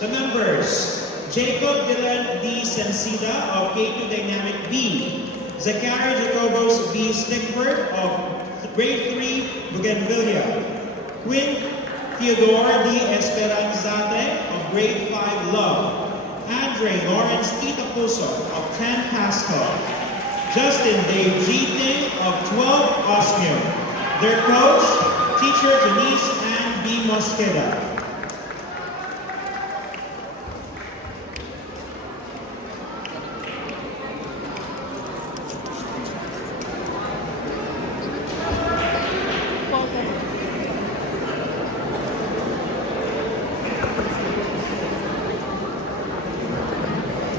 The members, Jacob Dylan D. Sencida of K2 Dynamic B, Zachary Jacobos B. Stickford of Grade 3 Bougainvillea, Quinn Theodore D. Esperanzate of Grade 5 Love, Andre Lawrence Tita Puso of 10 Pascal, Justin Dave G. Ting of 12 Osmio. Their coach, teacher Janice Ann B. Mosqueda.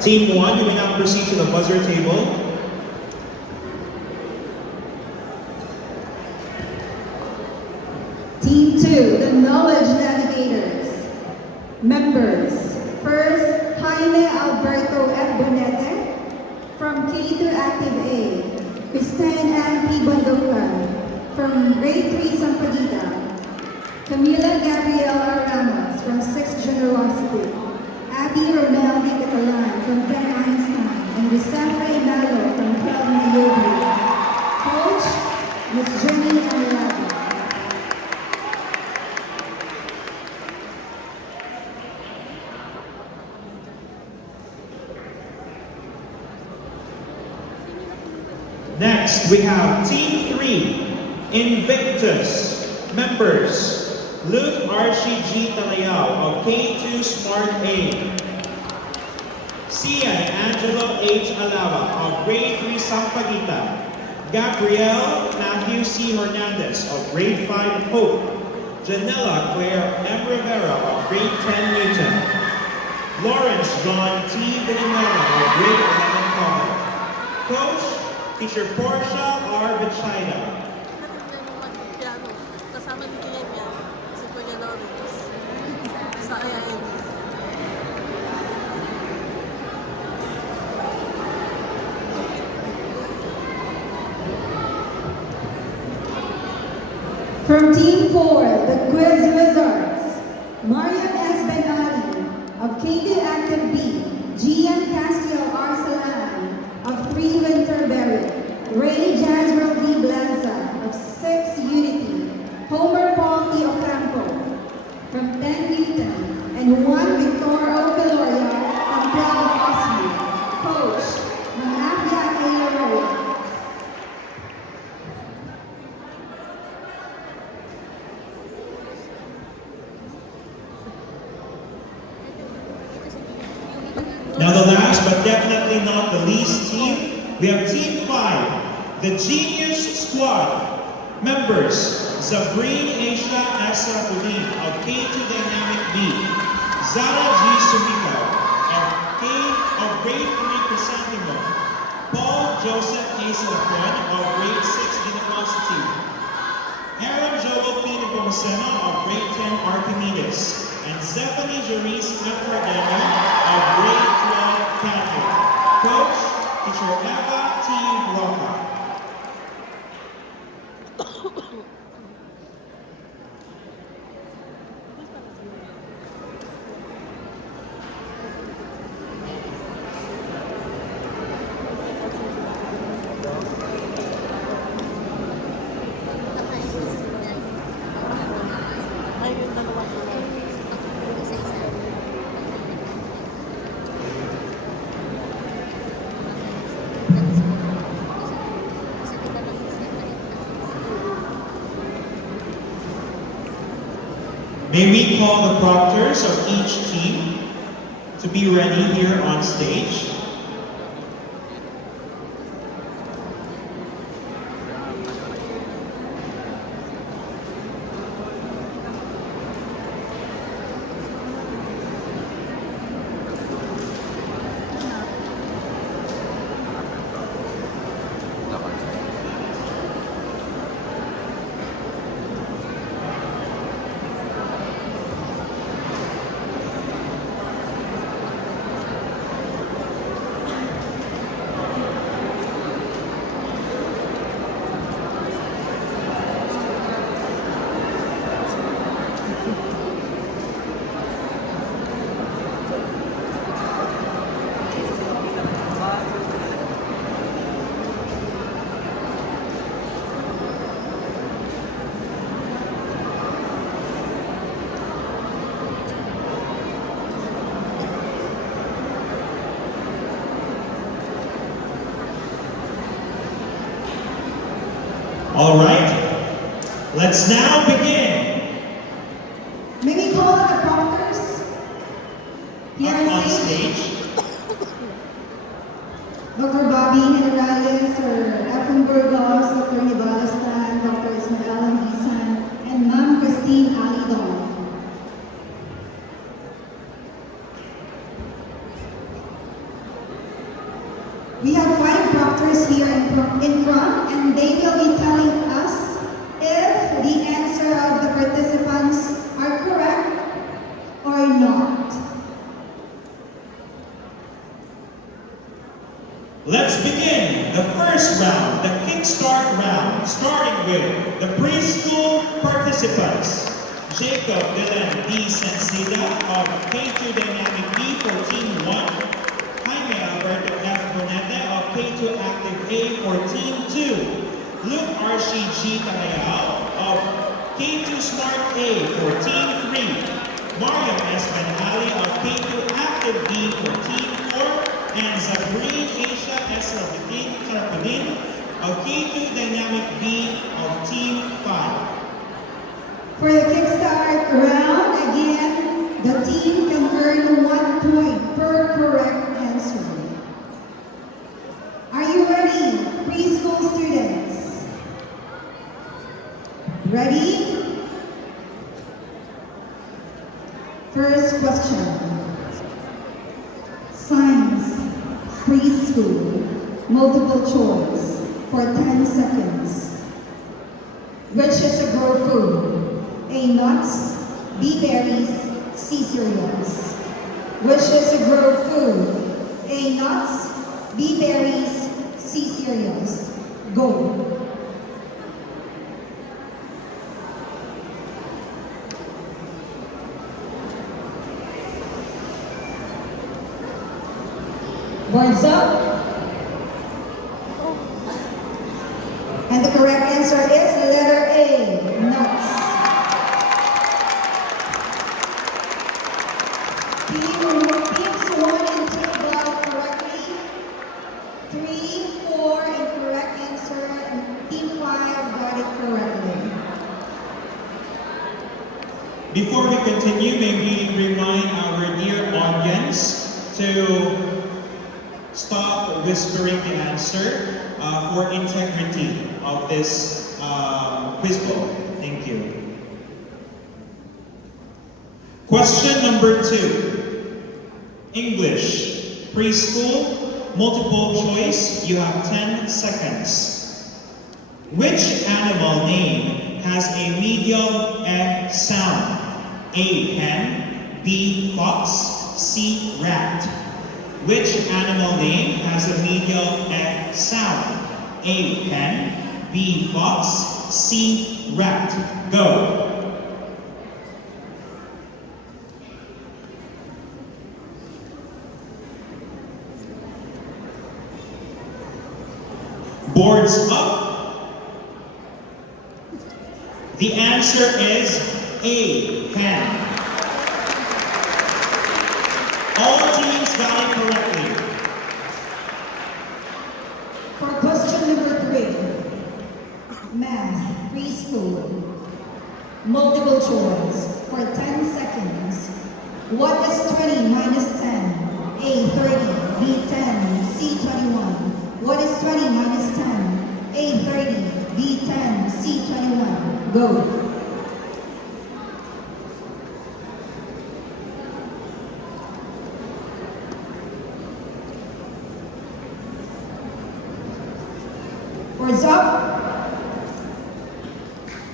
Team 1, you may now proceed to the buzzer table. Team 2, the Knowledge Navigators. Members, first, Jaime Alberto F. Bonete from K2 Active A, Christine Ann P. Bondocan from Grade 3 Sampaguita, Camila Gabriela Ramos from 6th Generosity, Abby Romel D. Catalan from 10 Einstein, and Risafe Malo from 12 Nairobi. Coach, Ms. Jenny Amelado. Next, we have Team 3, Invictus. Members, Luke Archie G. Talayao of K2 Smart A, Sia Angelo H. Alava of Grade 3 Sampaguita, Gabrielle Matthew C. Hernandez of Grade 5 Hope, Janella Claire M. Rivera of Grade 10 Newton, Lawrence John T. Villanueva of Grade 11 Common. Coach, teacher Portia R. Bichida. Kasama ni Tia niya, si Kuya Lawrence, sa IIM. From Team 4, the Quiz Wizards, Mariam S. Ben Ali of K2 Active B, Gian Castiel R. Salan of 3 Winterberry, Ray Jazrel D. Blanza of 6 Unity, Homer Paul T. Ocampo from 10 Newton, and 1 Victor O. Caloria from 12 Osmo. Coach, Manavia A. Laroa. Now the last but definitely not the least team, we have Team 5, the Genius Squad. Members, Zabreen Aisha S. Rapulin of K2 Dynamic B, Zara G. Sumika of Grade 3 Chrysanthemum, Paul Joseph A. Salapon of Grade 6 University, Aaron Joel P. Nepomuceno of Grade 10 Archimedes, and Zephanie Jerice F. Cardeno of Grade 12 Catholic. Coach, teacher Eva T. Roca. Ay, yung dalawa sila. May we call the proctors of each team to be ready here on stage. All right, let's now begin. May we call on the proctors here Up on on stage? stage. Dr. Bobby Generales, Sir Efren Burgos, Dr. Nivala Stan, Dr. Ismael Angisan, and Ma'am Christine Alidon. We have 5 proctors here in front, and they will be telling us if the answer of the participants are correct or not. Let's begin the first round, the kickstart round, starting with the preschool participants. Jacob Dylan D. Sencida of K2 Dynamic B for Team 1. Jaime Alberto F. Bonete of K2 Active A for Team 2. Luke Archie G. Tarayao of K2 Smart A for Team 3. Mariam S. Benali of K2 Active B for Team 4. And Zabreen Asia S. Carapulin of K2 Dynamic B of Team 5. For the kickstart round, again, the team can earn 1 point per correct answer. Are you ready, preschool students? Ready? First question. Science, preschool, multiple choice for 10 seconds. Which is a grow food? A. Nuts, B. Berries, C. Cereals. Which is a grow food? A. Nuts, B. Berries, C. Cereals. Go. Boards up. And the correct answer is letter A, nuts. Teams 1 and 2 got correctly. 3, 4 incorrect answer, and team 5 got it correctly. Before we continue, may we remind our dear audience to stop whispering the answer for integrity of this quiz book. Thank you. Question number 2. English, preschool, multiple choice. You have 10 seconds. Which animal name has a medial E sound? A. Hen, B. Fox, C. Rat. Which animal name has a medial E sound? A. Hen, B. Fox, C. Rat. Go. Boards up. The answer is A. Hen. All teams got it correctly. For question number 3, math, preschool, multiple choice for 10 seconds. What is 20 minus 10? A. 30, B. 10, C. 21. What is 20 minus 10? A. 30, B. 10, C. 21. Go. Words up.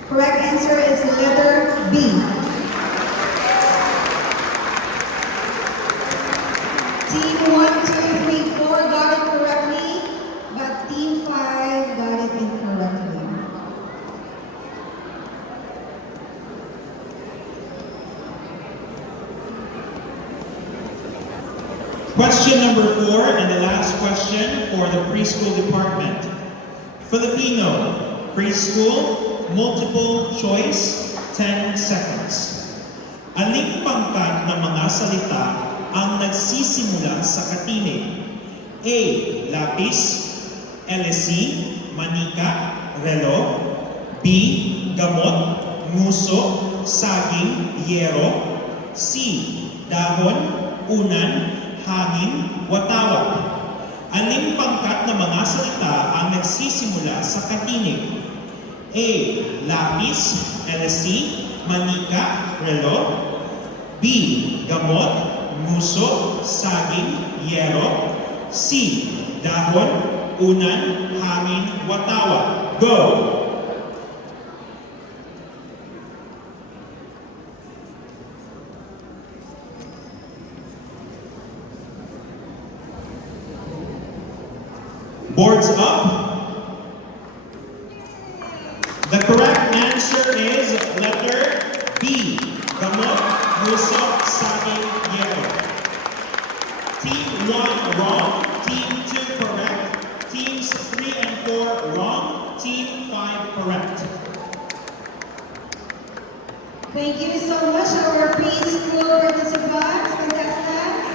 Correct answer is letter B. Team 1, 2, 3, 4 got it correctly, but team 5 got it incorrectly. Question number 4 and the last question for the preschool department. Filipino, preschool, multiple choice, 10 seconds. Aling pangkat ng mga salita ang nagsisimula sa katinig? A. Lapis, LSC, manika, relo, B. Gamot, nguso, saging, yero. C. Dahon, unan, hangin, watawat. Aling pangkat na mga salita ang nagsisimula sa katinig? A. Lapis, LC, manika, relo. B. Gamot, nguso, saging, yero. C. Dahon, unan, hangin, watawat. Go! Boards up. The correct answer is letter B. Gamot, nguso, saging, yero. Team 1 wrong, Team 2 correct, Teams 3 and 4 wrong, Team 5 correct. Thank you so much, our preschool participants, contestants.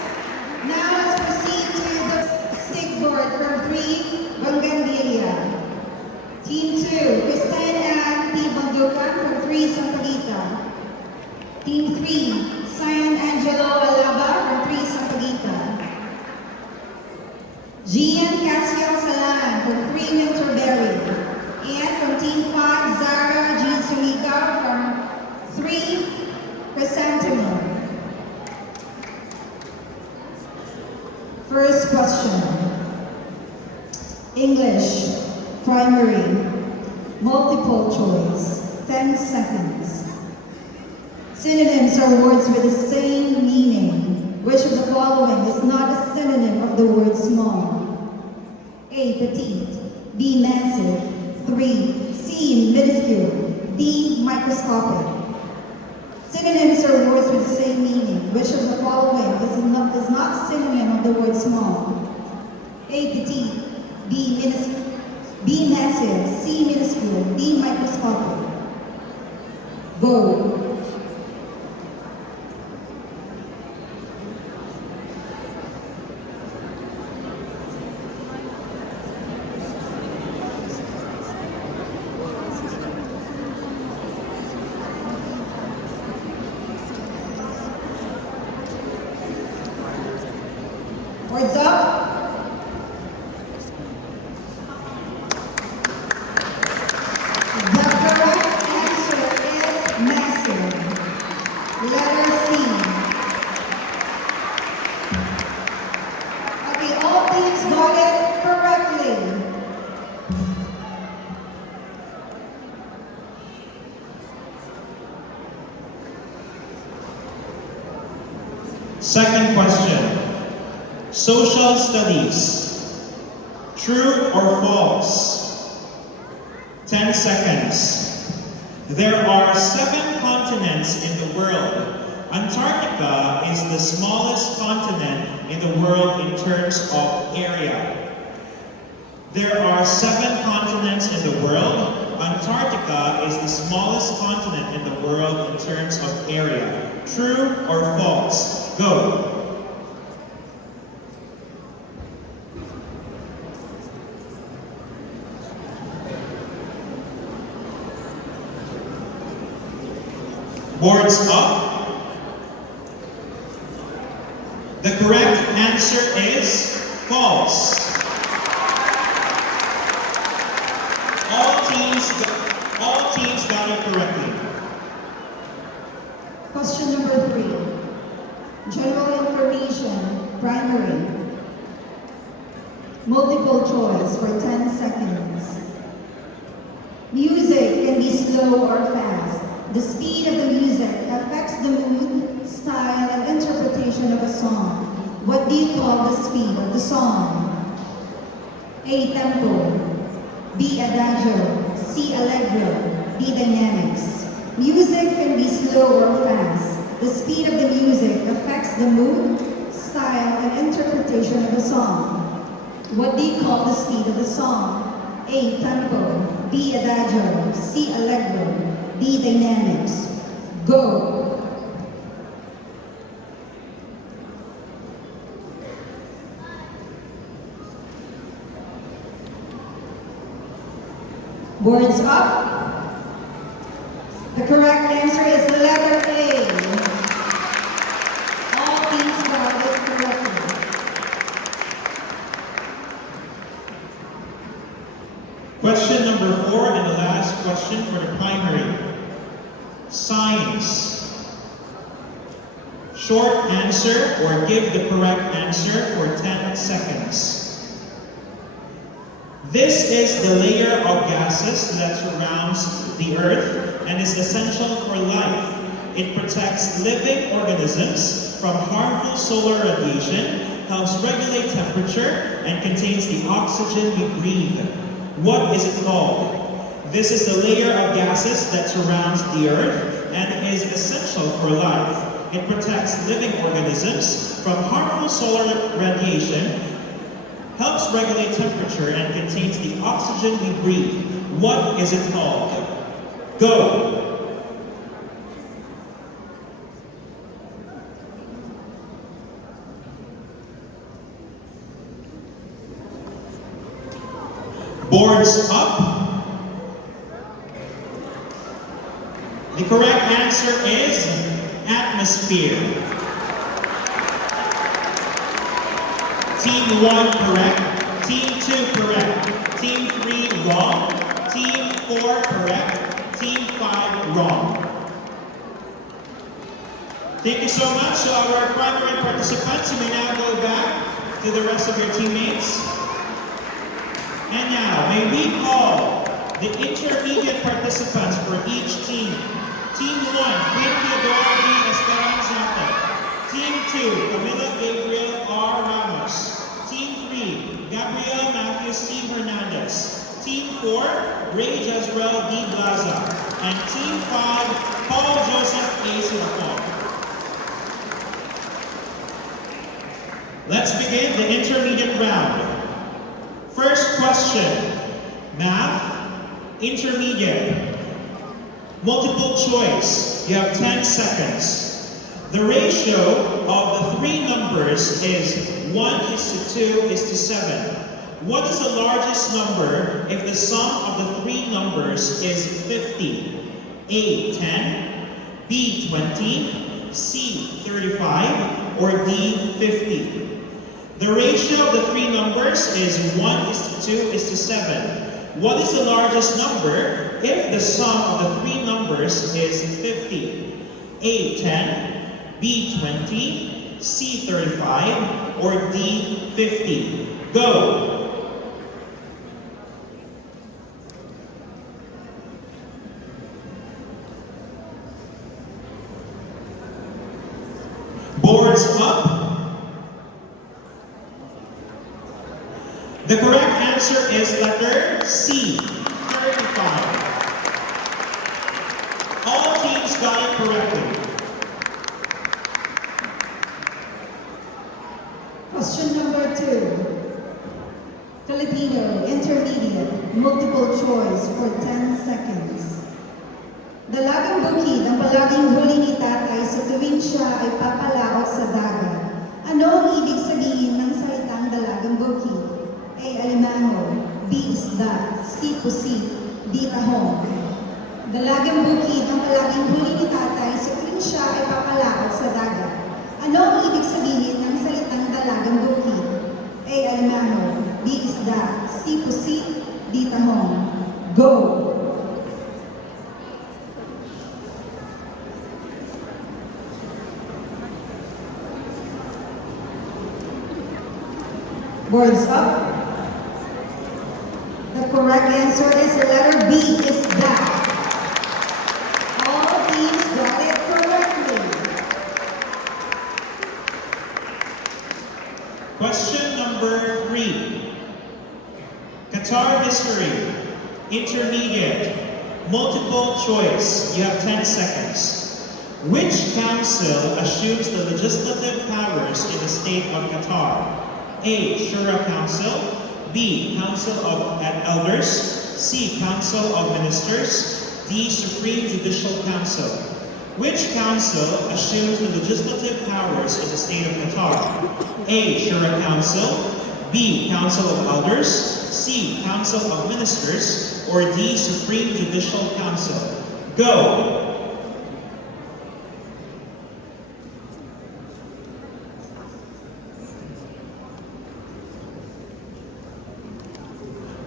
Now let's proceed to the stick board from 3, Bangandilia. Team 2, Kristen and P. Bandukan from 3, Sampaguita. Team 3, Cyan Angelo Alaba from 3, Sampaguita. Gian Casiel Salan from 3, Winterberry. And from Team 5, Zara G. Sumica from 3, Chrysanthemum. First question. English, primary, multiple choice, 10 seconds. Synonyms are words with the same meaning. Which of the following is not a synonym of the word small? A. Petite. B. Massive. 3. C. Minuscule. D. Microscopic. Synonyms are words with the same meaning. Which of the following is not synonym of the word small? A. Petite. B. Massive. C. Minuscule. D. Microscopic. Go. Words up. The correct answer is massive. Letter C. Okay, all teams got it correctly. Second question. Social studies. True or false? 10 seconds. There are 7 continents in the world. Antarctica is the smallest continent in the world in terms of area. There are 7 continents in the world. Antarctica is the smallest continent in the world in terms of area. True or false? Go. Boards up. The correct answer is false. All teams got it correctly. Question number 3. General information, primary. Multiple choice for 10 seconds. Music can be slow or fast. The speed of the music affects the mood, style, and interpretation of a song. What do you call the speed of the song? A. Tempo. B. Adagio. C. Allegro. D. Dynamics. Music can be slow or fast. The speed of the music affects the mood, style, and interpretation of the song. What do you call the speed of the song? A. Tempo. B. Adagio. C. Allegro. D. Dynamics. Go. Boards up. The correct answer is letter A. All teams got it correctly. Question number 4 and the last question for the primary. Science. Short answer or give the correct answer for 10 seconds. This is the layer of gases that surrounds the Earth and is essential for life. It protects living organisms from harmful solar radiation, helps regulate temperature, and contains the oxygen we breathe. What is it called? This is the layer of gases that surrounds the Earth and is essential for life. It protects living organisms from harmful solar radiation, helps regulate temperature, and contains the oxygen we breathe. What is it called? Go! Boards up. The correct answer is atmosphere. Team 1 correct, Team 2 correct, Team 3 wrong, Team 4 correct, Team 5 wrong. Thank you so much. So our primary participants, you may now go back to the rest of your teammates. And now, may we call the intermediate participants for each team. Team 1, Queen Theodora B. Esperanzata. Team 2, Camila Gabriel R. Ramos. Team 3, Gabriel Matthew C. Hernandez. Team 4, Ray Jezreel D. Blaza. And Team 5, Paul Joseph A. Silafon. Let's begin the intermediate round. First question, math, intermediate. Multiple choice, you have 10 seconds. The ratio of the three numbers is 1:2:7. What is the largest number if the sum of the three numbers is 50? A, 10, B, 20, C, 35, or D, 50? The ratio of the three numbers is 1:2:7. What is the largest number if the sum of the three numbers is 50? A, 10, B, 20, C, 35, or D, 50? Go! Boards up. The correct answer is letter C, 35. All teams got it correctly. Question number 2. Filipino, intermediate, multiple choice for 10 seconds. Dalagang bukid ang palaging huli ni tatay sa tuwing siya ay papalaot sa dagat. Ano ang ibig sabihin ng salitang dalagang bukid? A. Alimango, B. Isda, C. Pusit, D. Tahong. Dalagang bukid ang palaging huli ni tatay sa tuwing siya ay papalaot sa dagat. Ano ang ibig sabihin ng salitang dalagang bukid? A. Alimango, B. Isda, C. Pusit, D. Tahong. Go! Boards up. The correct answer is letter B, is that. All teams got it correctly. Question number 3. Qatar history, intermediate, multiple choice. You have 10 seconds. Which council assumes the legislative powers in the state of Qatar? A. Shura Council, B. Council of Elders, C. Council of Ministers, D. Supreme Judicial Council. Which council assumes the legislative powers in the state of Qatar? A. Shura Council, B. Council of Elders, C. Council of Ministers, or D. Supreme Judicial Council? Go!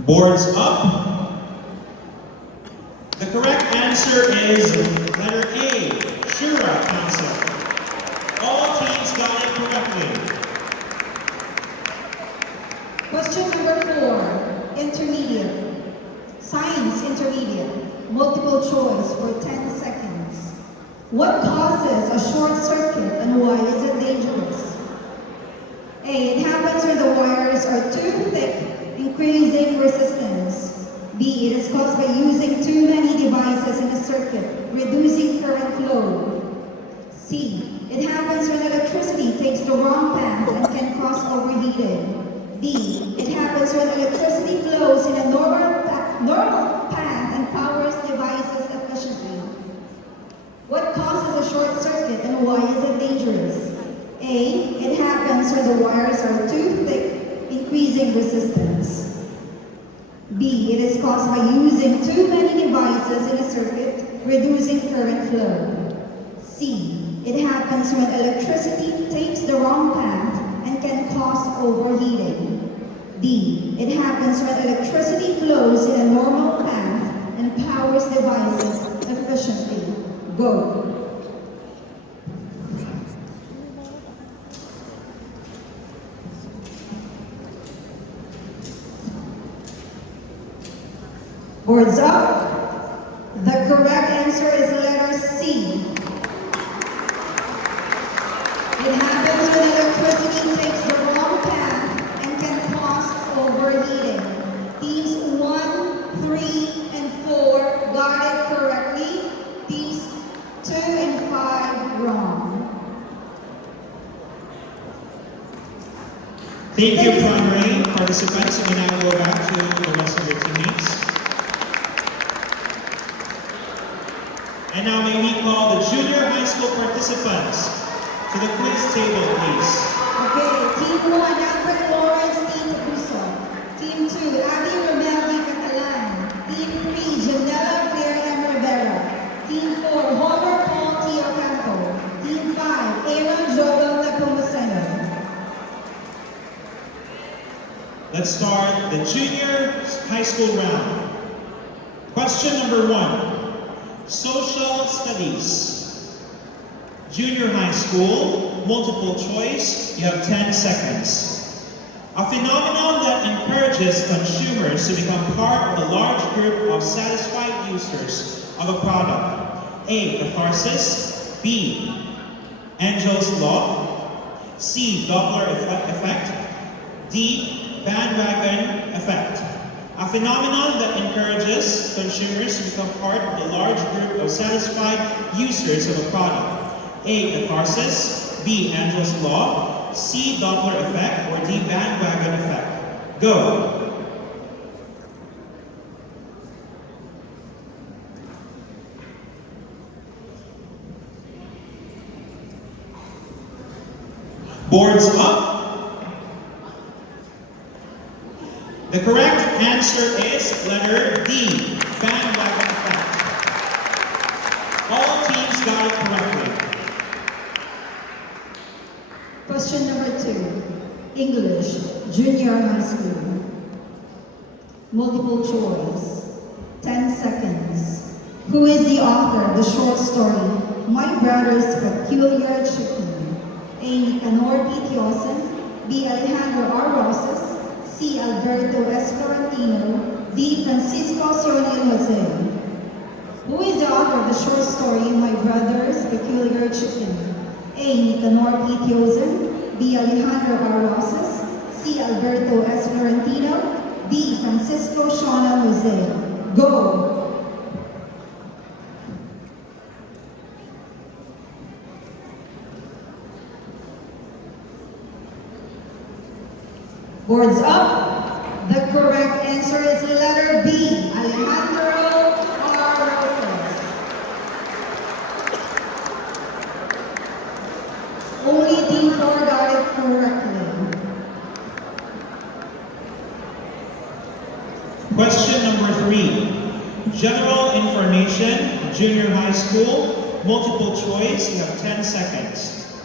Boards up. The correct answer is letter A, Shura concept. All teams got it correctly. Question number 4, intermediate. Science intermediate, multiple choice for 10 seconds. What causes a short circuit and why is it dangerous? A, it happens when the wires are too thick, increasing resistance. B, it is caused by using too many devices in a circuit, reducing current flow. C, it happens when electricity takes the wrong path and can cause overheating. D, it happens when electricity flows in a normal path and powers devices efficiently. What causes a short circuit and why is it dangerous? A, it happens when the wires are too thick, increasing resistance. B, it is caused by using too many devices in a circuit, reducing current flow. C, it happens when electricity takes the wrong path and can cause overheating. D, it happens when electricity flows in a normal path and powers devices efficiently. Go. Boards up. The correct answer is letter C. It happens when electricity takes the wrong path and can cause overheating. Teams 1, 3, and 4 got it correctly. Teams 2 and 5 wrong. Thank you, primary participants. We now go back to the rest of your teammates. And now may we call the junior high school participants to the quiz table, please. Okay, Team 1, Alfred Lawrence T. Tabuso. Team 2, Abby Romel D. Catalan. Team 3, Janela Claire M. Rivera. Team 4, Homer Paul T. Ocampo. Team 5, Aaron Joel Nepomuceno. Let's start the junior high school round. Question number 1. Social studies. Junior high school, multiple choice, you have 10 seconds. A phenomenon that encourages consumers to become part of a large group of satisfied users of a product. A, catharsis. B, Angel's law. C, Doppler effect. D, bandwagon effect. A phenomenon that encourages consumers to become part of a large group of satisfied users of a product. A, catharsis. B, Angel's law. C, Doppler effect. Or D, bandwagon effect. Go. Boards up. The correct answer is letter D, bandwagon effect. All teams got it correctly. Question number 2, English, junior high school. Multiple choice, 10 seconds. Who is the author of the short story, My Brother's Peculiar Chicken? A, Nicanor P. Tiosen. B, Alejandro R. Rosas. C, Alberto S. Florentino. D, Francisco Sionel Jose. Who is the author of the short story, My Brother's Peculiar Chicken? A, Nicanor P. Tiosen. B, Alejandro R. Rosas. C, Alberto S. Florentino. D, Francisco Sionel Jose. Go! Boards up. The correct answer is letter B, Alejandro R. Rosas. Only Team 4 got it correctly. Question number 3. General information, junior high school, multiple choice, you have 10 seconds.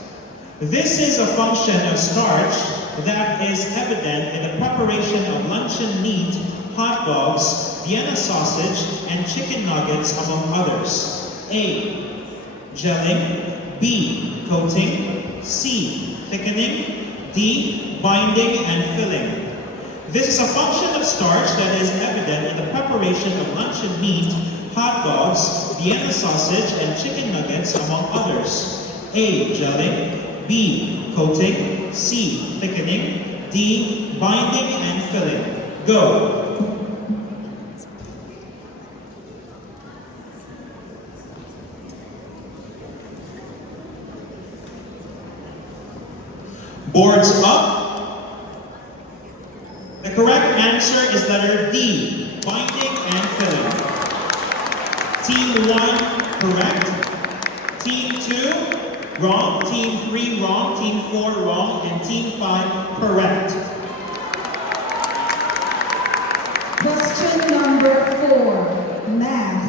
This is a function of starch that is evident in the preparation of luncheon meat hot dogs, Vienna sausage, and chicken nuggets, among others? A. Gelling. B. Coating. C. Thickening. D. Binding and filling. This is a function of starch that is evident in the preparation of luncheon meat, hot dogs, Vienna sausage, and chicken nuggets, among others. A. Gelling. B. Coating. C. Thickening. D. Binding and filling. Go. Boards up. The correct answer is letter D, binding and filling. Team 1, correct. Team 2, wrong. Team 3, wrong. Team 4, wrong. And Team 5, correct. Question number 4, math.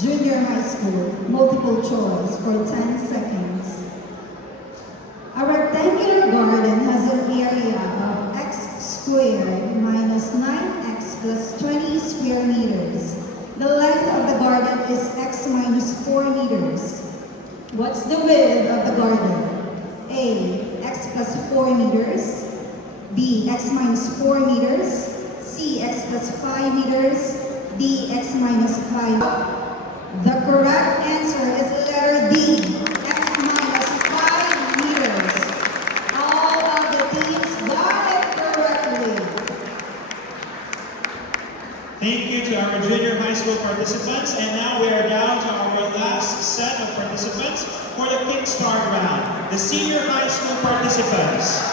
Junior high school, multiple choice for 10 seconds. A rectangular garden has an area of x squared minus 9x plus 20 square meters. The length of the garden is x minus 4 meters. What's the width of the garden? A, x plus 4 meters. B, x minus 4 meters. C, x plus 5 meters. D, x minus 5. The correct answer is letter D, x minus 5 meters. All of the teams got it correctly. Thank you to our junior high school participants. And now we are down to our last set of participants for the Kickstart round. The senior high school participants.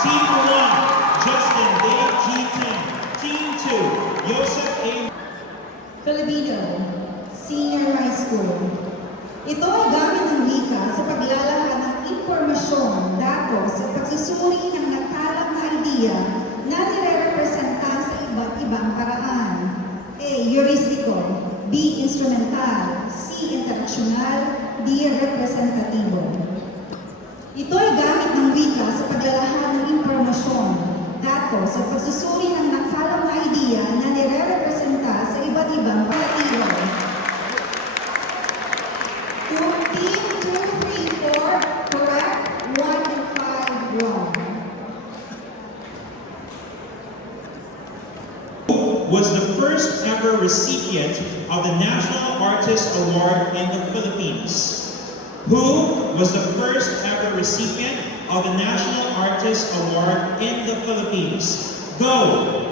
Team 1, Justin Dave G. Team 2, Joseph A. Filipino, Senior High School. Ito ay gamit ng wika sa paglalahad ng impormasyon, datos at pagsusuri ng nakalap na idea na nire-representa sa iba't ibang paraan. A. Heuristiko. B. Instrumental. C. Interaksyonal. D. Representatibo. Ito ay gamit ng wika sa paglalahad ng impormasyon, datos at pagsusuri ng nakalap na idea na nire-representa sa iba't ibang paratibo. Team 2, 3, 4, correct. 1 and 5, wrong. Was the first ever recipient of the National Artist Award in the Philippines? Who was the first ever recipient of the National Artist Award in the Philippines? Go!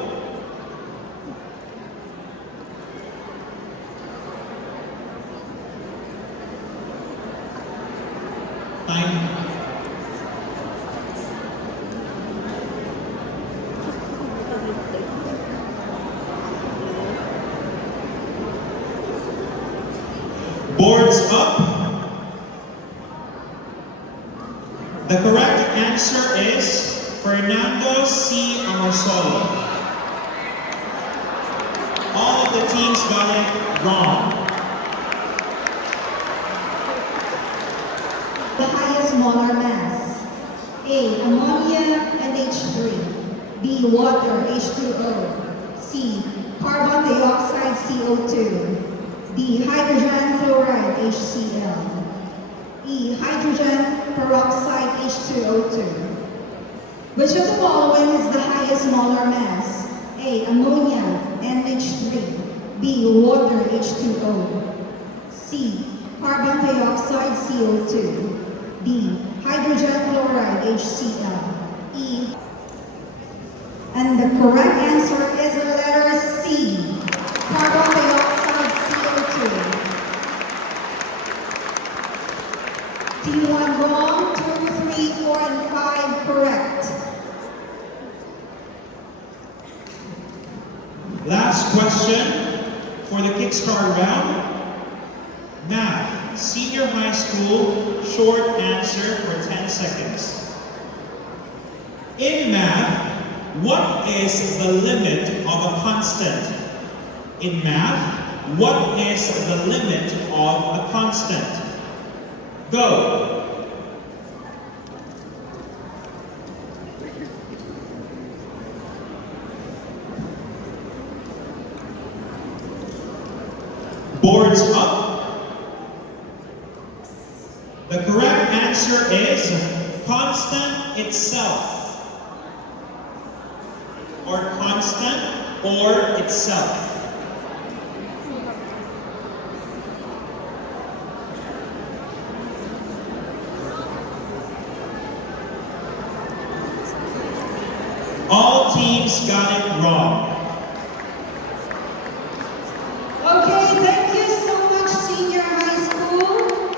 Time. Boards up. The correct answer is Fernando C. Amorsolo. All of the teams got it wrong. The highest molar mass. A. Ammonia NH3. B. Water H2O. C. Carbon dioxide CO2. D. Hydrogen fluoride HCl. E. Hydrogen peroxide H2O2. Which of the following is the highest molar mass? A. Ammonia NH3. B. Water H2O. C. Carbon dioxide CO2. D. Hydrogen chloride HCl. E. And the correct answer is letter C. Carbon dioxide CO2. Team 1 wrong, 2, 3, 4, and 5 correct. Last question for the Kickstart round. Math, senior high school, short answer for 10 seconds. In math, what is the limit of a constant? In math, what is the limit of a constant? Go! Boards up. The correct answer is constant itself. Or constant or itself. All teams got it wrong. Okay,